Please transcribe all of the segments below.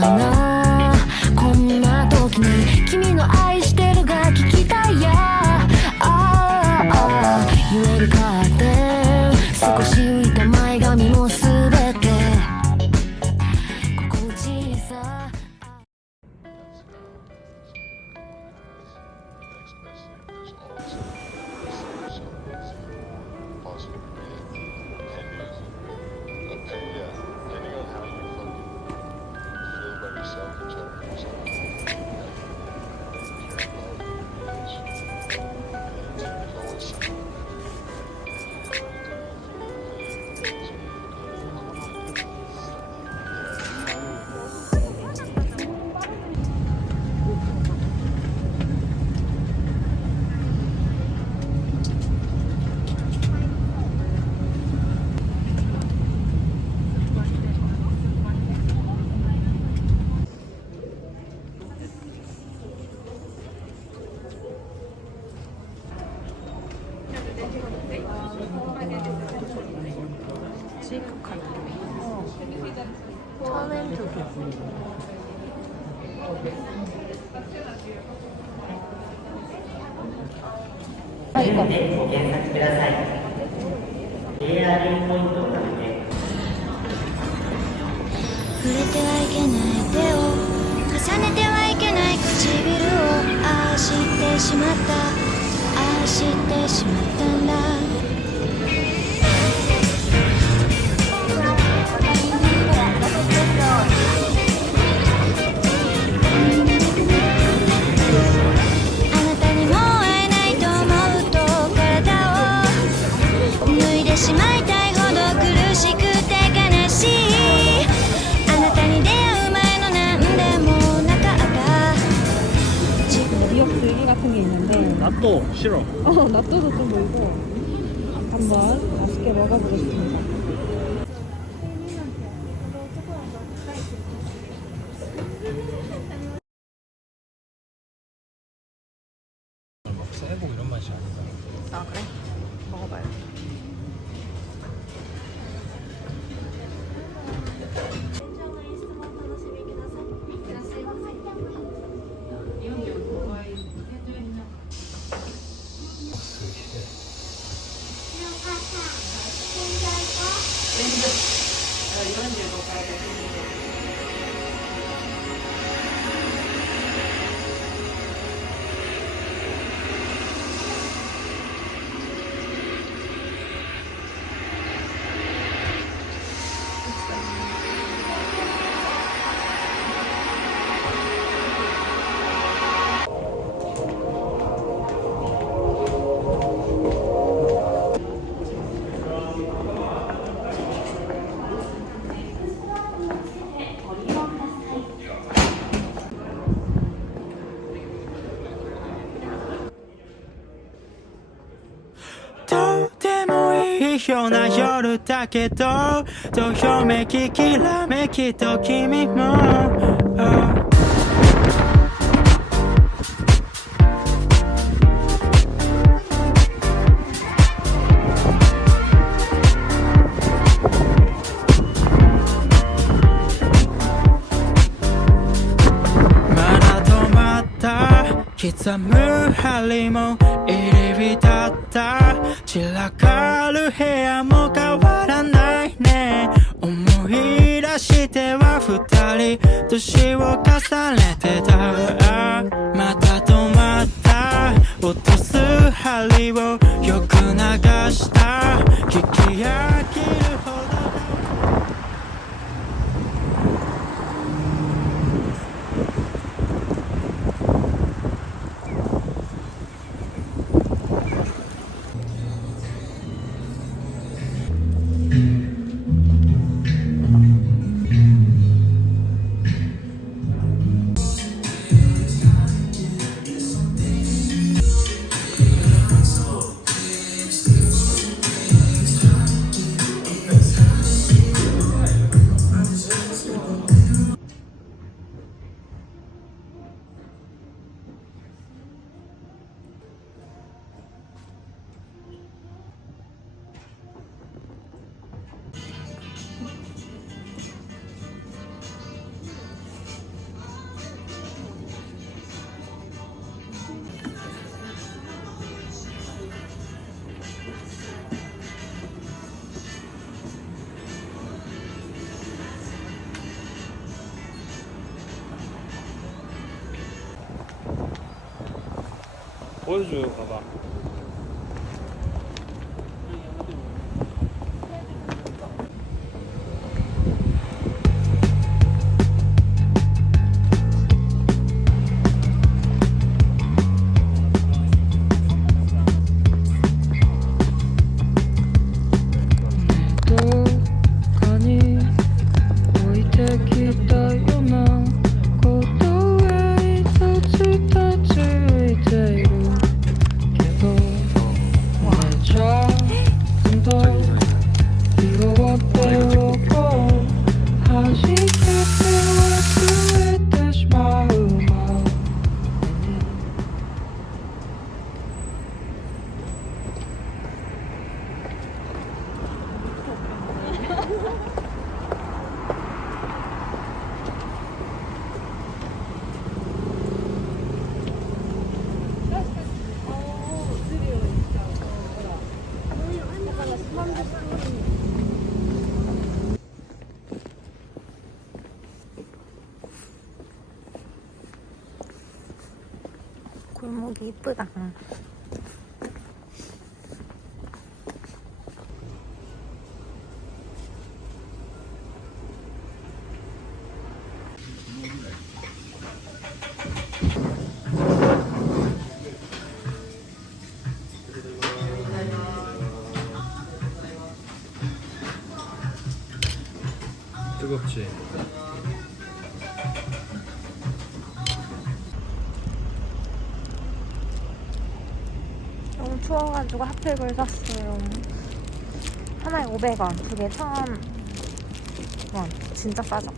たな。こんな時に君の愛してるが聞きたいや。言えるかって少し浮いた前髪も全て心地いいさ。처음엔 두 개. 아, 이거.触れてはいけない手を重ねてはいけない唇をああしてしまった、ああしてしまったんだ。しまいたいほど苦しくて悲しい。あなたに出会う前のなんでもなかった。 미역 들기 같은 게 있는데 낫또 싫어. 낫또도 좀 보이고 한번 맛있게 먹어보겠습니다. 막 세고 이런 맛이 아니잖아. 아 그래? 먹어봐요.ような夜だけどどよめききらめきと君も、まだ止まった刻む針も入り浸った散らかる部屋も変わらないね。思い出しては二人年を重ねてた。また止まった落とす針をよく流した聞き飽きるほど 보여줘요, 봐봐. 골목이 이쁘다. 뜨겁지? 너무 추워가지고 핫팩을 샀어요. 하나에 500원, 두 개 1,000원. 진짜 싸죠?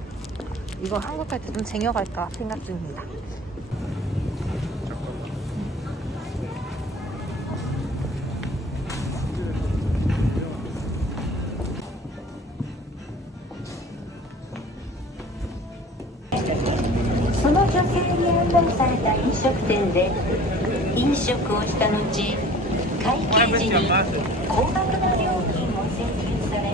이거 한국 갈 때 좀 쟁여갈까 생각 중입니다.その女性に案内された飲食店で飲食をした後、会計時に高額な料金を請求され、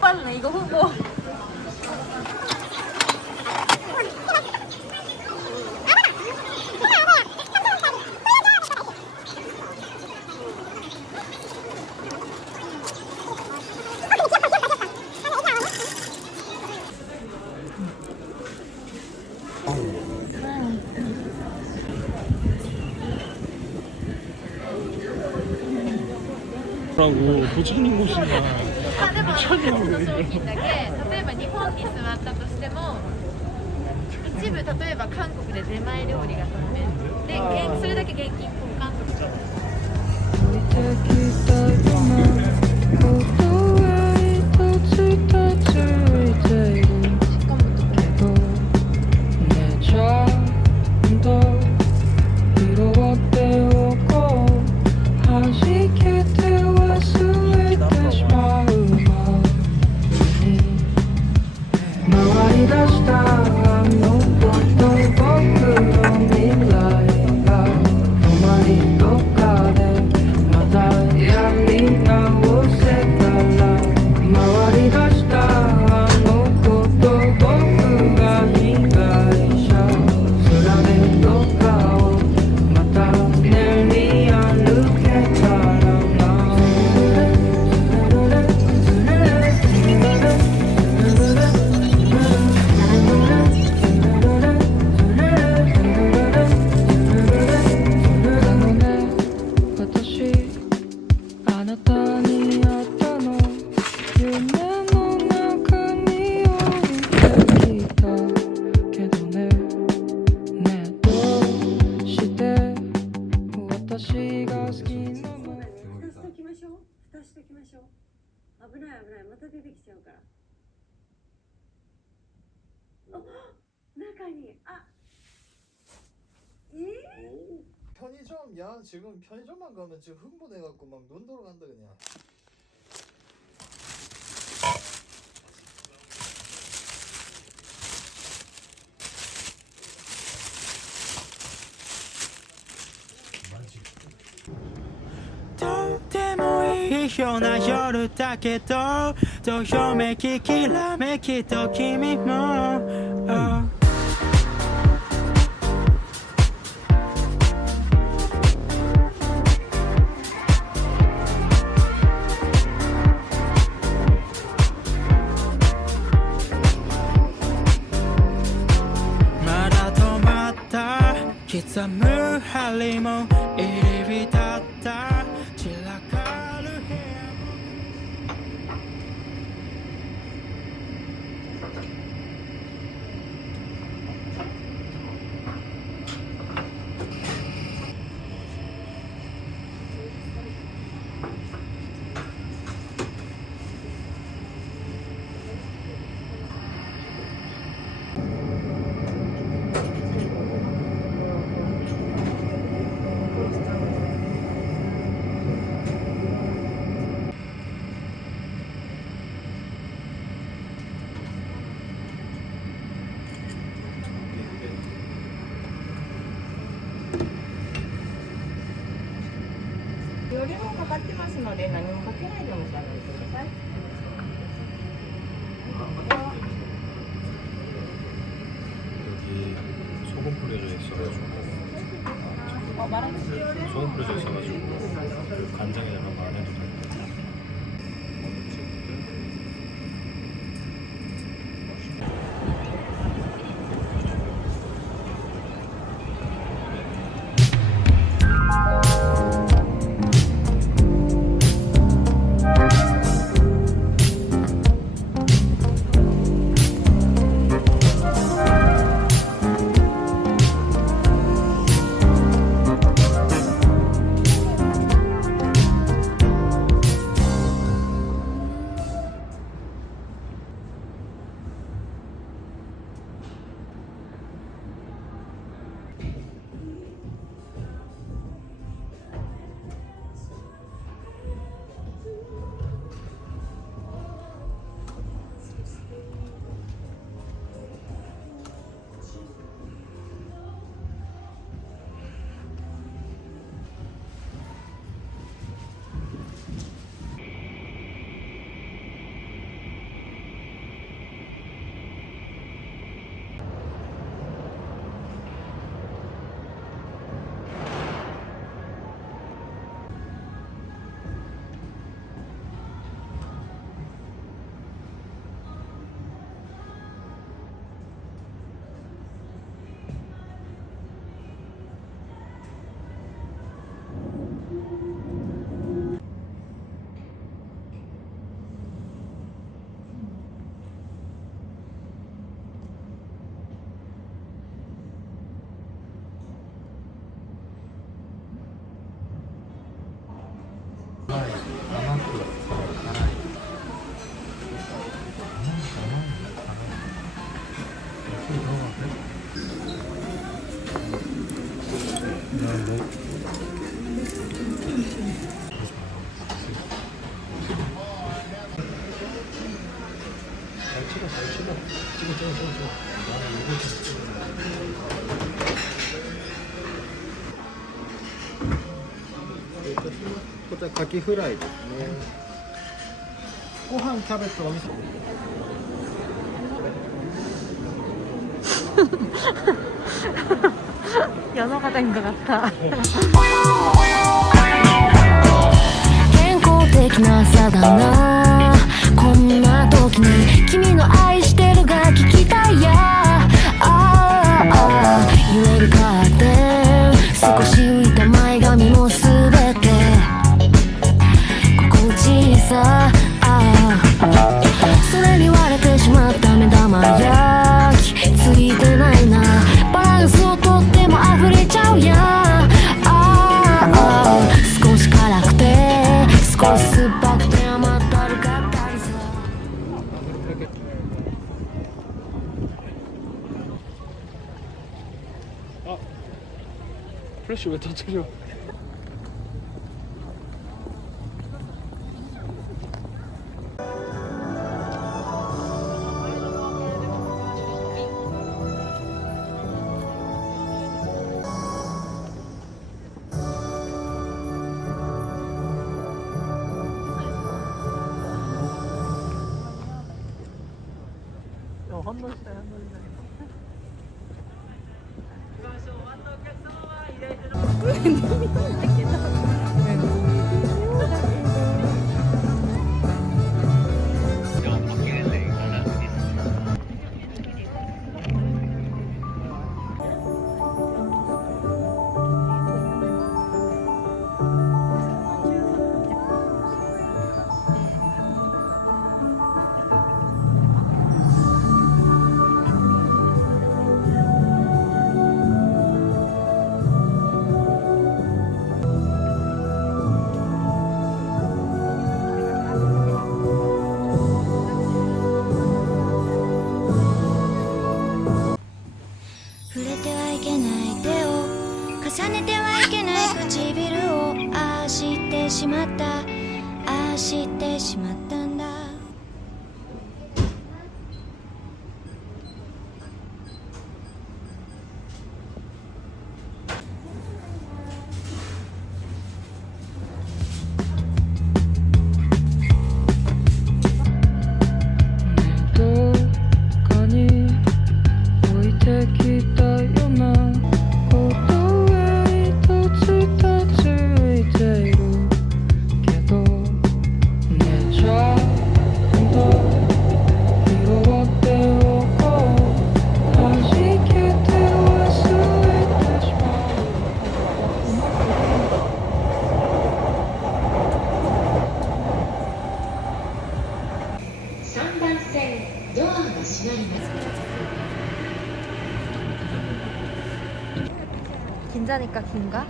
빨리 이거 후보. 라고 도착하는 곳이야. でも商品だけ例えば日本に座ったとしても一部例えば韓国で出前料理が頼めるでそれだけ現金交換とか中に편의점 야 지금 편의점만 가면 지금 흥분해갖고 막 눈 돌아간다 그냥.とてもいいような夜だけどどよめききらめきと君も、oh刻む針も入り浸った散らかる部屋容量もかかってますので何もかけないでお召し上がりください。 여기 소금 뿌려져 있어가지고 소금 뿌려져 있어가지고 그 간장에다가 안 해도 될 것 같아요.こちらカキフライですね。ご飯、キャベツ、お味噌。世の中にかかった健康的な朝だなこんな時に君の愛してるが聞きたいや揺れるカーテン少し浮いた前髪もすべて心地さそれに割れてしまった目玉焼きついてないなバランスをとっても溢れちゃうやん少し辛くて少し酸っぱくて甘ったるかったりさ 플래시 왜 터뜨려?触れてはいけない手を重ねてはいけない唇をああしてしまったああしてしまったんだどこに置いてきたようなことへ一つ立ちいているけどねじゃあ今度拾っておこう弾けて忘れてしま3番線ドアが閉まります。 긴자니까 긴가?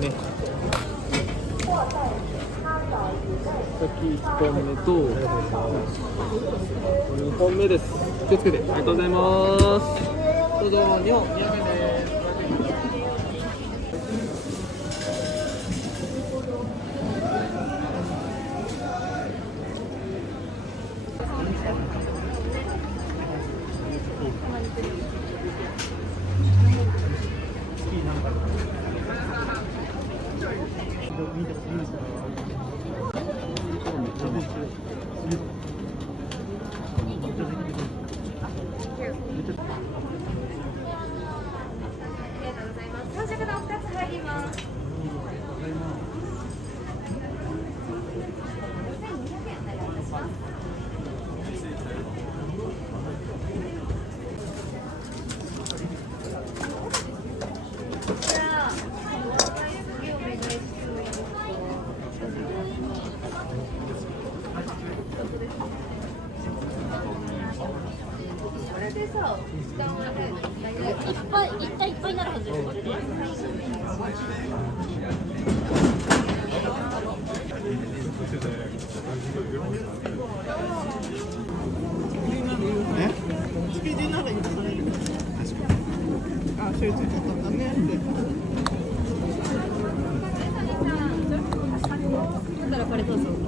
네. 先1本目と2本目です。気をつけて。ありがとうございます。どうぞ、2本200円です。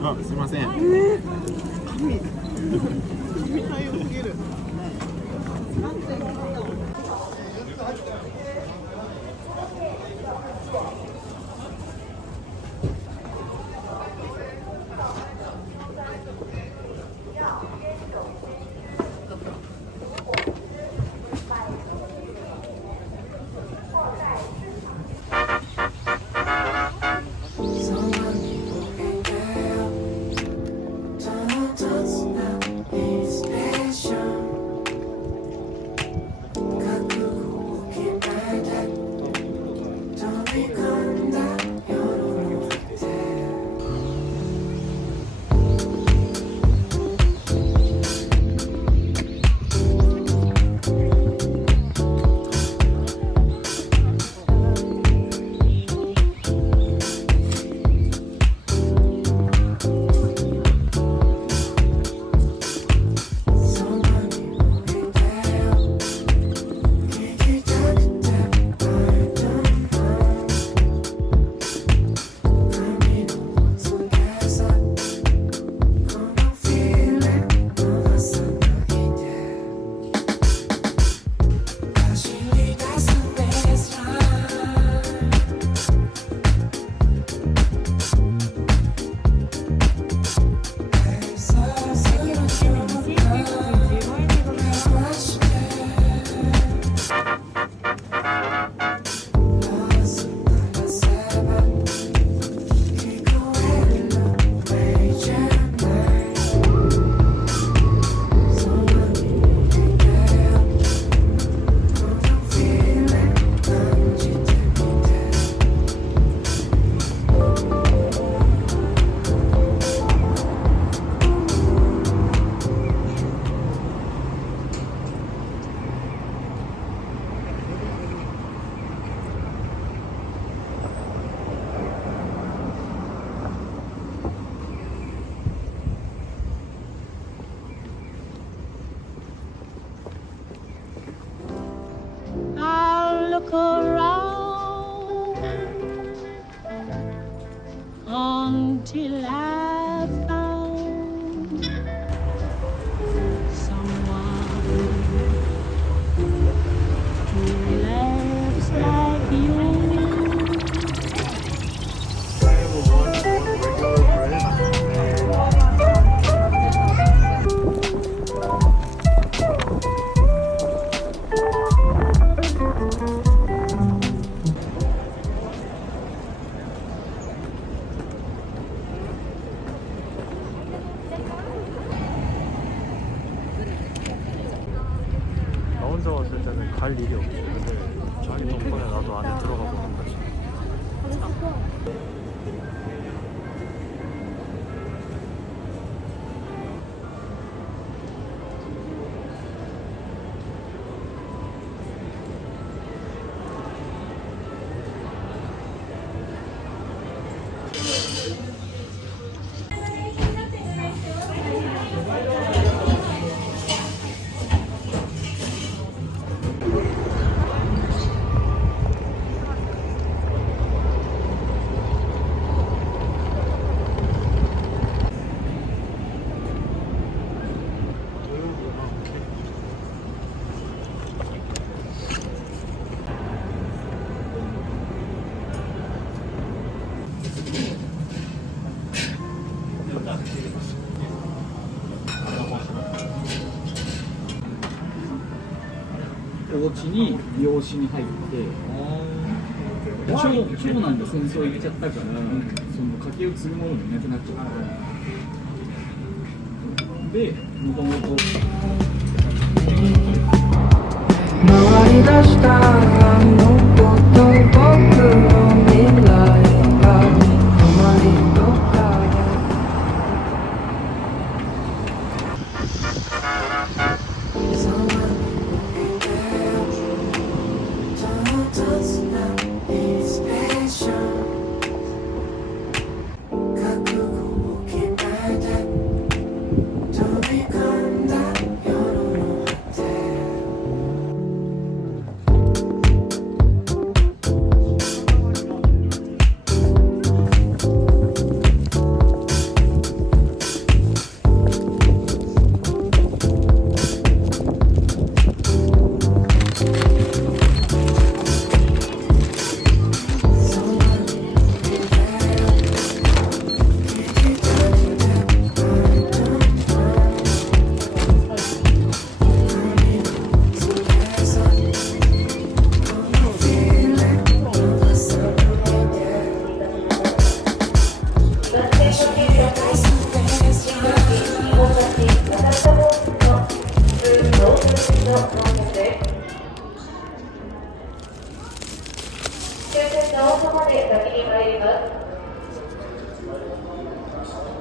あ、すいません。I'll look around until I found someone who loves like you. 나 혼자 왔을 때는 갈 일이 없지. 근데 자기 덕분에 나도 안에 들어가고 한 거지.お家に養子に入って長男が戦争行っちゃったから、その家計を継ぐ者がいなくなっちゃったで、もともと回り出したあのこと僕の未来があまりどっかで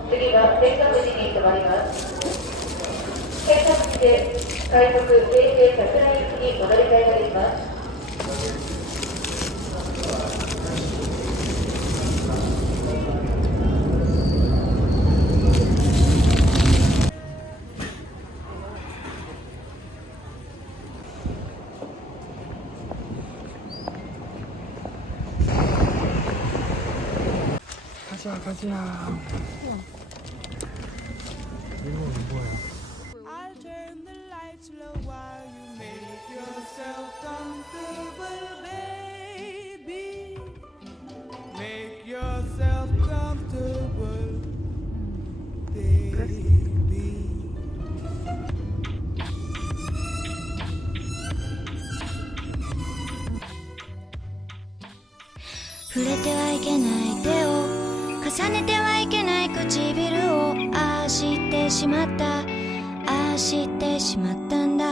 次は天下富士に停まります。天下富士で快速京成桜井行きにお乗り換えができます。I'll turn the lights low while you make yourself comfortable, baby. Make yourself comfortable, baby. 触れてはいけない手を重ねてはいけない唇をああしてしまったああしてしまったんだ